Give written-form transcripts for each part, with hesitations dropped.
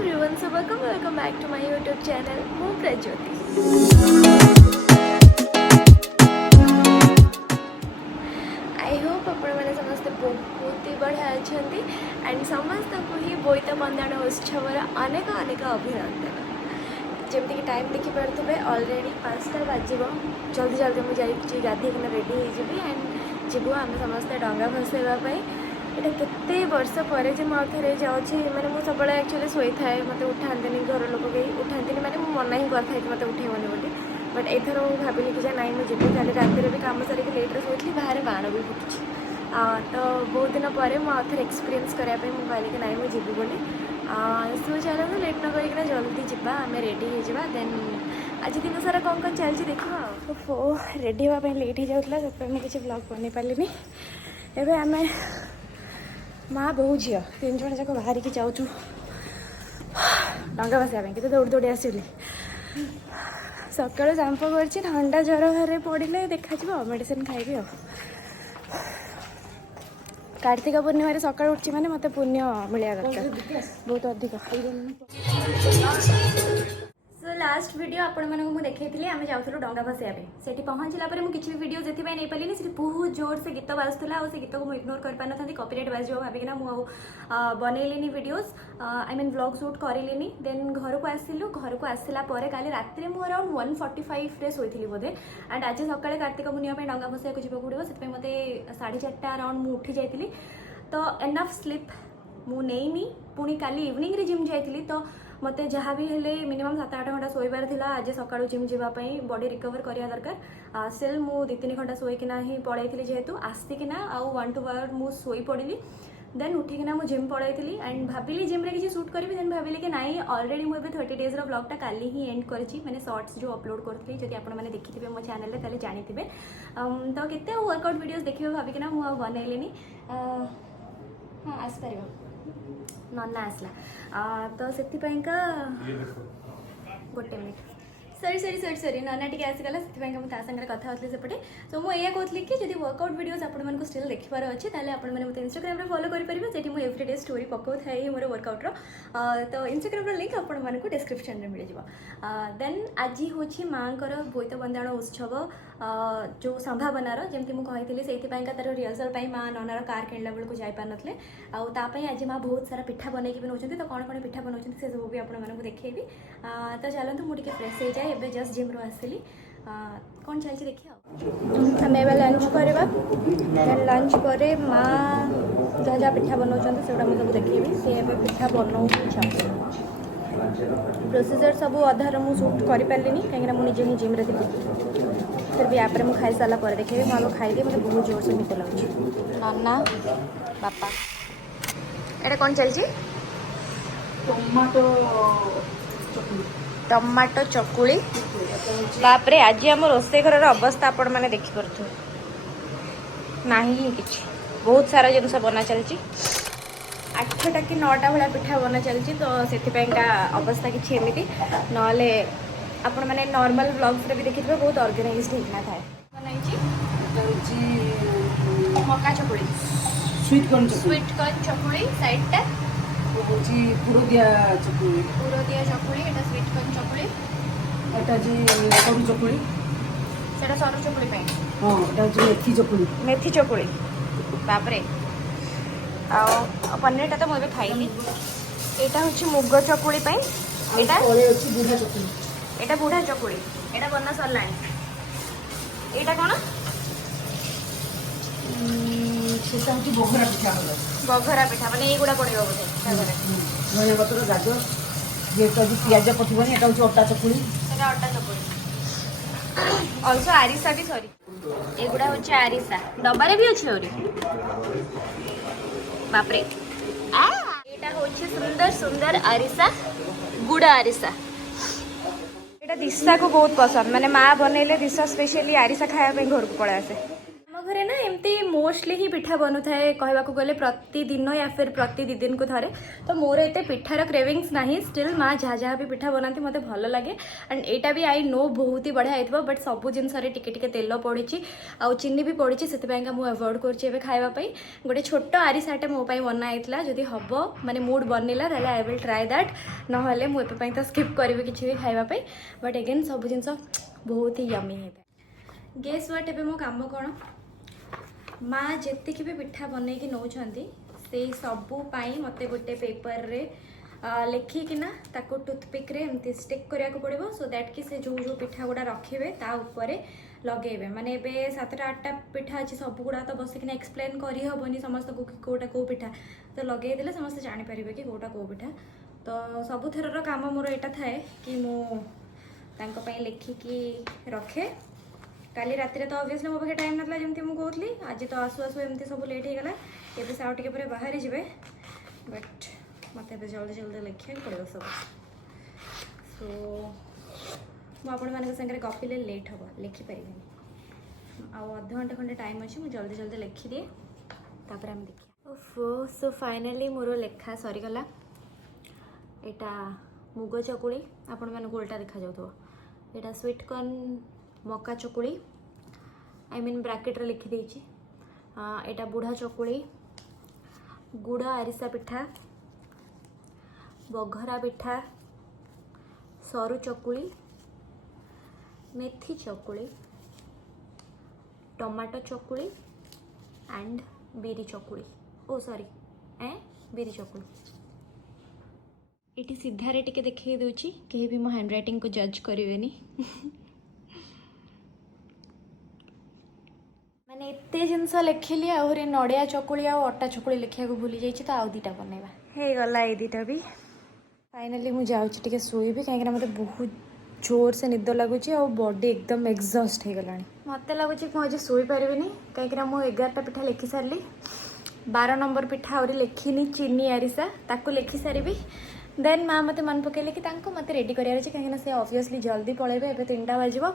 Everyone, so welcome back to my YouTube channel मु Prajyoti. I hope आपण मैंने समस्ते बहुत ही बढ़िया अच्छा एंड समस्त को ही बोईत बंदाण उत्सव अनेक अनेक अभिनंदन। जमती कि टाइम देखिपे अलरेडी 5टा बाजिब। जल्दी जल्दी मुझे गाधीकिना रेडी हो एंड जीवु आम समस्ते डंगा भसैवाई। यहाँ केते वर्ष पर थे जाऊँगी मैंने मुझे सब एक्चुअली शोई थाए मत उठाती घर लोक कहीं उठाती मैंने मना ही करता कि मत उठेबनी बोली। बट एथर भाविली कि ना मुझे कल राति भी कम सारे लेट्रे शोली बाहर बाण भी फुटुची। तो बहुत दिन पर मुझे एक्सपीरियंस करने कहली कि ना मुझे जीवी बोली। सो चलो लेट न करना जल्दी जावा आम रेडी हो देन आज दिन सारा कौन कौन चलती देखा। तो रेडी हाँपाई लेट हो जाता से मुझे किसी ब्लॉग बन पारे। एवं आम माँ बहु झी 3 जन जाक बाहर की जाऊँ डंगा बसाई के दौड़ दौड़ी आसली। सकाल शांपू कर ठंडा ज्वर घरे पड़े देखा मेडिसिन खाइबी। कार्तिक पूर्णिम सकाल उठी मैंने मत पुण्य मिलवा दरकार बहुत अधिक। सो लास्ट वीडियो आपण मानक मुझे देखी आम जाऊँ डंगा भसैया से पहुँचला मुझे किसी भी वीडियो से नहीं पारे से बहुत जोर से गीत बाजुला से गीत को मुझे इग्नोर कर पार थी कॉपीराइट बाजो भाविकिना मुझे बनैली videos I mean vlog shoot करें। देन घर को आसिलु घर को आसला काली रात में अराउंड 1:45 रे शोई बोधे एंड आज सकाଳେ कार्तिक पूर्णिमा डंगा भसैया जावाक पड़ो से मत 4:30 अराउंड मुझे उठी जाइली। तो एनफ स्लीप मु नहीं पुणी काली इवनिंग रे जिम जाइली। तो मत जहाँ भी हेले मिनिमम 7-8 घंटा शोबार था। आज सकाळू जिम जावाई बॉडी रिकवर करिया दरकार। स्टिल मु 2-3 घंटा शोकिना ही पड़ाई जेहेतु आसिकिना आउ 1 to 1 मु शोई पड़ी। देन उठिकिना मु जिम पड़ाई एंड भाविली जिम रे किसी शूट करी। देन भाविली कि नाई ऑलरेडी मुझे 30 डेज ब्लॉगटा काली ही एंड करी मैंने शॉर्ट्स जो अपलोड करी जब आपने देखिथे मो चैनल रे जानिथे। तो केते वर्कआउट वीडियोस देखिए भाविकिना मु बनैली। हाँ आसपार नन्ना आसला तो से गोटे मिनिट सरी नन्ना टी आसीगला से मुझे कथा होती सेपटे। सो मुझे कहती कि जब वर्कआउट वीडियोस आपको स्टिल देखार अच्छे आपने मतलब इंस्टाग्राम फॉलो करेंगे से मुझे एवरीडे स्टोरी पकाऊ थाए मोर वर्कआउट तो इंस्टाग्राम लिंक आपको डिस्क्रिप्शन में मिल जाए। देन आज हूँ माँ बोईत बंदाण उत्सव जो संभावनार जमी मुझे से तार रिहर्सल माँ ननार कार किणला बेलू जापार नथिले आउपाई आज माँ बहुत सारा पिठा बनई भी नौ। तो कौन कौन पिठा बनाऊँ से सब भी आपको देखी। तो चलते मुझे फ्रेश हो जाए एवं जस्ट जिम रू आसली कौन चलती देखिए आम एवं लंच करवा। देन लंच पर माँ जहाँ जहाँ पिठा बनाऊँ से सब देखी सी पिठा बनाऊँ प्रोसीजर सब अधार मुझे शूट कर पारे कहीं मुझे ही जिम्रे थी। फिर भी आप मुझे खाई सारा पर देखिए मुझे खाई मतलब बहुत जोर से निद लगे। नन्ना बापा एटा कौन चलती टमाटो चकुली बापरे आज आम रोसे घर अवस्था आपण मैंने देखिपे ना कि बहुत सारा जिनस बना चलती 8टा कि 9टा भाया पिठा बना चलती। तो से अवस्था किसी एमती ना आपण मैंने नॉर्मल ब्लॉग्स रे भी देखी बहुत ऑर्गेनाइज्ड होना था। मका चकुली स्वीट कॉर्न चकुली साइडटा पुरो दिया चकुली एटा स्वीट कॉर्न चकुली एटा जी सरू चकुली सेटा सरू चकुली पे हां एटा जी मेथी चकुली बापरे आ पनीरटा तो मुझे खाइली। एटा होची मुग चकुली पे एटा ओले होची बुढ़ा चकुली एटा बुढ़ा चकुली एटा बना सरलानी। एटा कोन सेटा होची बघरा पिठा होला बघरा पिठा माने एगुडा पड़ेगा बोधे घरे नया बतर गाजर जेटा जी प्याज पठिबनी एटा होची अटा चकुली सेटा अटा चकुली ऑल्सो आरिसा भी सॉरी एगुडा होची आरिसा डब्बारे भी अछि औरी बापरे एटा होची सुंदर सुंदर आरिसा गुड़ आरिसा। एटा दिशा को बहुत पसंद माने माँ बनैले दिशा स्पेशली आरिसा खाया पे घर को पड़ा आसे। घरे ना एमती मोस्टली ही पिठा बनू थाए कहवाक गले प्रतिदिन या फिर प्रति दी दिन को थरे तो मोर एते पिठार क्रेविंग्स नहीं स्टिल माँ जहाँ जहाँ भी पिठा बनाती मते भल लगे एंड एटा भी आई नो बहुत ही बढ़िया होइतबो बट सब जिनस टिके टिके तेल पड़ी आउ चीनी भी पड़ी से मुझे अवॉइड कर खावाई गोटे छोट आरिसाटे मो बनाई जदि हम माने मूड बनला आई विल ट्राए दैट ना मुझे तो स्किप करी किसी भी खावाई बट एगेन सब जिन बहुत ही यमी है गेस व्हाट एबे मो काम कौन माँ जेतिक भी पिठा बनईकि नौछंती से सबू पाई मते गोटे पेपर रे लेखिकिना ताको टूथपिक रे एमती स्टिक करिया को पड़िबो सो दैट कि से जो जो पिठा गुड़ा रखिबे ता ऊपर लगेबे माने एबे 7टा 8टा पिठा अछि सब गुड़ा तो बसिकिना एक्सप्लेन करी हबनी समस्त को कोटा को पिठा तो लगे देले समस्त जानि परिबे कि कोटा को पिठा तो सबु थरर काम मोर एटा थाए कि मु तांको पई लेखिकी रखे काली राति तो ऑब्वियसली मो पाखे टाइम नथला जमती मु कहूली आज तो आसु आसु एमती सब लेट हो गला एबे से आउटे पर बाहर जिवे बट मत जल्दी जल्दी लिखा पड़ो सब सो मु आपण मान संगे गपिले लेट हम लिखिपारे आउ अध घंटे खंडे टाइम अच्छी मुझे जल्दी जल्दी लिखिदिए तापर हम देखिए ओफो सो फाइनाली मोर लेखा सरीगला एटा मुग चकुली आपण मान उल्टा देखा जाउथो एटा स्वीट कॉर्न मका चकुली आई मीन ब्राकेट रे लिखि देछि एटा बुढ़ा चकुली गुड़ा आरिसा पिठा बघरा पिठा सरू चकुली मेथी चकुली टमाटो चकुली एंड बिरी चकुली ओ सॉरी बिरी चकुली इटी सीधारे टिके देखिए दूची कहीं भी मो हैंड राइटिंग को जज करेनि मैंने एते जिनस लिखिली आहरी नड़िया चकुली आ अटा चकुली लिखा भूली जाइए तो आउ दीटा बनवा हे गला ये दीटा भी फाइनाली मुझे जाऊँगी शोबी कहीं मतलब बहुत जोर से निद लगुच आ बॉडी एकदम एग्जॉस्ट हो गला मत लगुच मुझे शोई पारि कहीं मुझे 11टा पिठा लिखि सारी 12 नंबर पिठा आहरी लिखिनी चीनी आरिसा ताकू लिखि सारी देन माँ मत मन पकड़े कि मत रेडी करार कहीं सी ऑब्वियसली जल्दी पलैबे एबे 3टा बाजिबो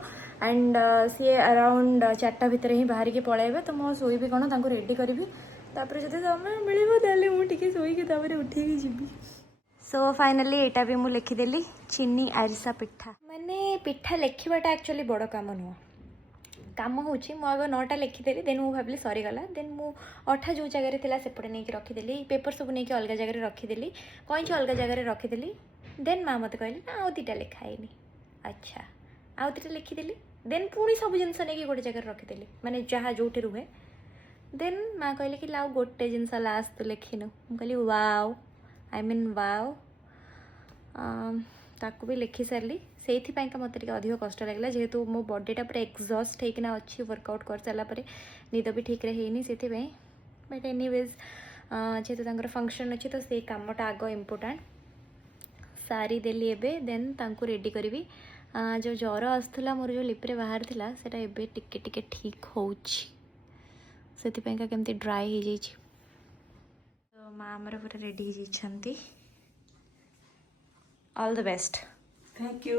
एंड सी अराउंड 4टा भितर ही बाहर के पलैबे तो मो शोबी कौन तांको रेडी करी तापर जब समय मिले ताले मुझे शोक उठिकी जीवी सो फाइनाली एटा भी मुझे लिखिदेली चीनी आरिसा पिठा माने पिठा लिखवाटा एक्चुअली बड़ काम नुह काम हूँ मुझे 9टा लिखिदेली देन मुझे भाविली सरीगला देन मु अठा जो जगह थी सेपटे नहीं रखीदेली पेपर सब नहीं अलग जगह रखीदेली कईच अलग जगह रखीदेली देन माँ मत कहली ना आउ 2टा लिखाईनी अच्छा आउ 2टा लिखिदेली देन पुणी सब जिनस नहीं गोटे जगह रखीदेली माने जहाँ जो रुहे देन माँ कहले कि लाउ गोटे जिनस लास्ट तो लिखिनु कहली वाओ आई मीन वाओ ताकू भी लिखि सारी से मत अधिक कष्ट लगे जेहेतु मो बॉडीटा पूरा एक्जॉस्ट होना अच्छी वर्कआउट कर सारापर निद भी ठीक है से बट एनीवेज जेहेतु फंक्शन अच्छी तो से कामटा आग इम्पोर्टाट सारी देली एबे देन तांको रेडी करी जो ज्वर आसला मोर जो लिप्रे बाहर थिला सेटा एबे टिके टिके ठीक होउछि सेतिपैका केमती ड्राई हो जाइछि तो माँ हमर पूरा रेडी हो जाइछंती all the best thank you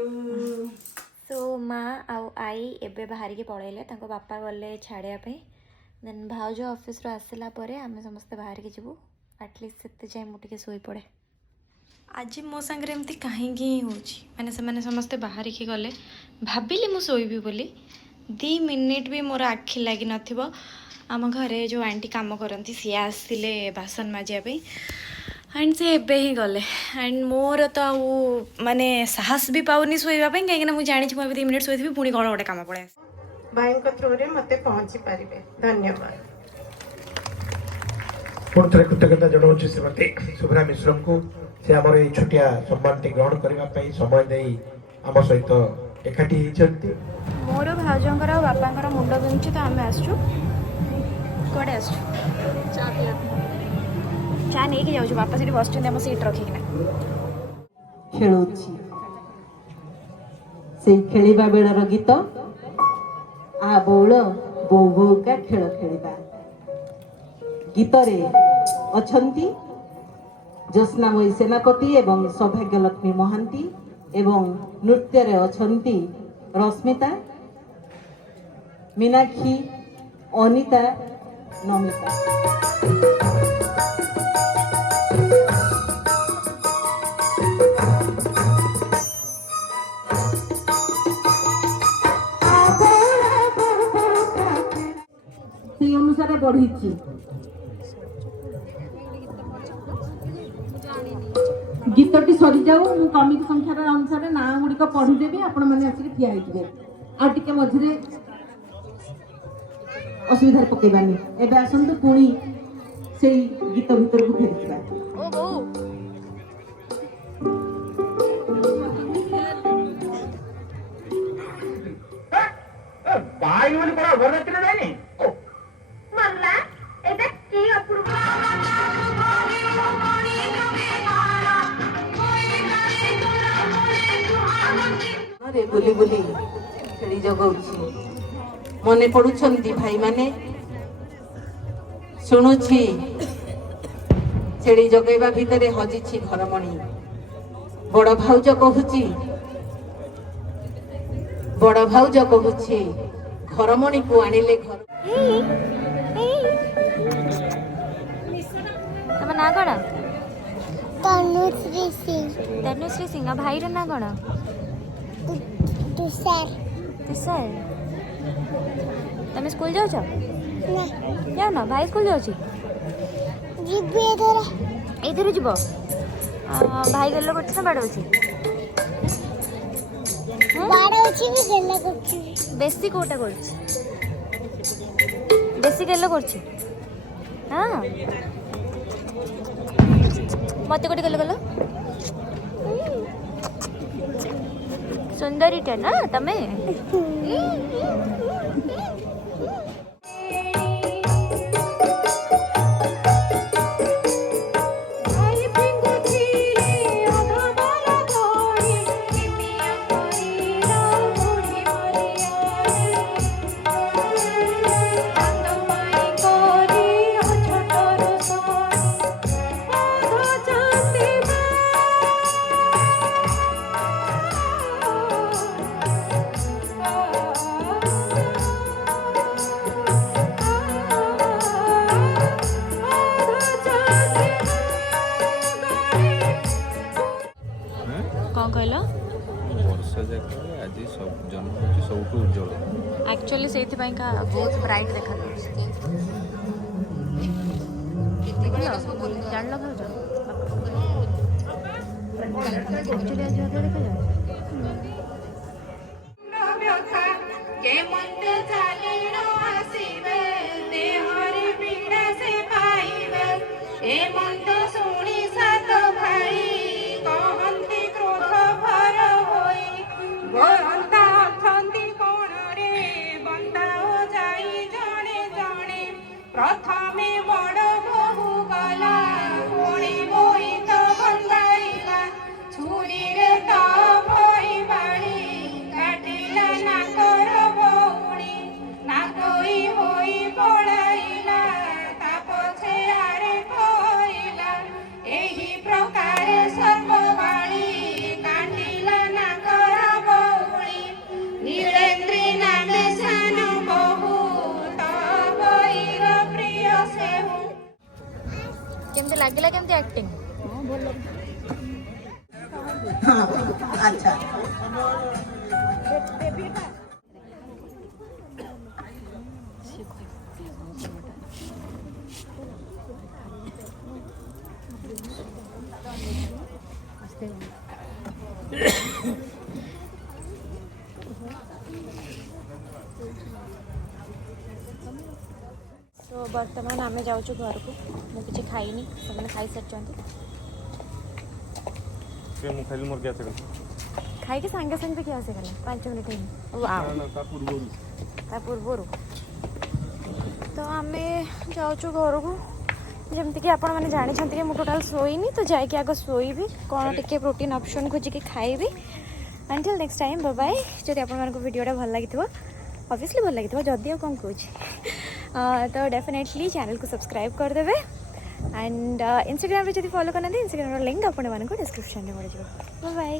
so माँ आउ आई एबे बाहर के पलैले तांको बापा गले छाड़िया देन भाउज ऑफिस रो आसला परे आमे समस्त बाहर के जीवु एटलिस्ट सेते जाए मु टिके सोई पड़े आज मो संगे एमती कहीं होने से समस्ते बाहर के गले भाविली मु सोईबी बोली 2 मिनिट भी मोर आखि लगी नथिबो आम घरे जो आंटी काम करती सी आसते बासन माजिया एंड से एबे ही गले एंड मोर तो माने साहस भी पाऊनी शोवाई कहीं मुझे जानी मुझे 2 मिनिट शोथी पुणी कौन गोटे कम पड़े भाई थ्रू मत पहुँची पारे धन्यवाद पुणी कृतज्ञता जनाऊँ श्रीमती शुभ्रा मिश्र को से आम ये छोटिया सम्मान ग्रहण करने समय दे आम सहित एकाठी होती मोर भाजर बापा मुंड बिंधुची तो आम आसचु कड़े आसचु चा नहीं जाऊँ बापा सीट बस सीट रखिकिना खेलुछि से खेलिबा बेलर गीत आ बौल बो बोका खेल खेलिबा गीत रे अछंती ज्योत्स्नामयी सेनापति एवं सौभाग्य लक्ष्मी महांती एवं नृत्य रे अछंती रश्मिता मीनाक्षी अनिता नमिता। সেই অনুসারে বঢ়িছি। गीतटी सरी जाऊ क्रमिक संख्यार अनुसार ना गुड़िक पढ़ीदेवी आपण मैंने आसिक ठिया होइथिबे आ टिके मझिरे असुविधा पकेबानी एबे आसंतु पुणी से गीत भीतर को फेरिबा। ओ बो बाई वाली बड़ा घर में चले जाए मल्ला एटा की अपूर्व अरे बुली बुली छेड़ी जगाउछि मने पडुछंती भाई माने शुणुछि छेड़ी जगैबा भितरे हजिछि घरमणी बड़ भाउज कहूछि बड़ भाउज कहूछि घरमणी को आनिले घर तम ना कण तनुश्री सिंह तनुश्री सिंह भाई रा ना कण तुषार तुषार तमे स्कूल जाओ छ ना जाओ ना भाई स्कूल जाओ छी जीबे धरा एधर जीव भाई गल्लो करछ ना बाड़ अछि बाड़ा अछि भी गेला करछि बेसी कोटा करछ बेसी गल्लो करछ हां मते कोटी गल्लो गल्लो सुंदरीटा ना तमे कौन कहल वर्षा जाक आज सब जन्म होची सबटू उज्जवल एक्चुअली से का बहुत ब्राइट देखा जान लगा एक्चुअली आज देखा जाए प्रथमे बड़ बहु गला पुणी मोहित बंदाइला छुरी रे तो भई बाणी काटिला नाकर बौणी नाकई होई पड़ाइला ता पछे आरे कहला एही प्रकार सर्ववाणी काटिला नाकर बौणी नीलेन्द्री नामे सान बहु केमते लागिला केमते एक्टिंग अच्छा तो वर्तमान आम जाऊँ घर को मुझे खाइनी से खाई सारी खाइली मोर गैस खाई सागे सागे क्या आसगला 5 मिनट पूर्वर तो आम जाऊँ घर को जमती कि आपण मैंने जानते कि मुझे टोटाल शोनी तो जाकि आग शोबी कौन टे प्रोटीन ऑप्शन खोजिकी खाइबी until next time bye bye जदि आपण वीडियोटा भल लगी ऑब्वियसली भल लगी जदि कौन कहूँ तो डेफिनेटली चैनल को सब्सक्राइब करदे एंड इंस्टाग्राम जब फॉलो करना इंस्टाग्राम लिंक आपण डिस्क्रिप्शन में मिल जाए बाय बाय।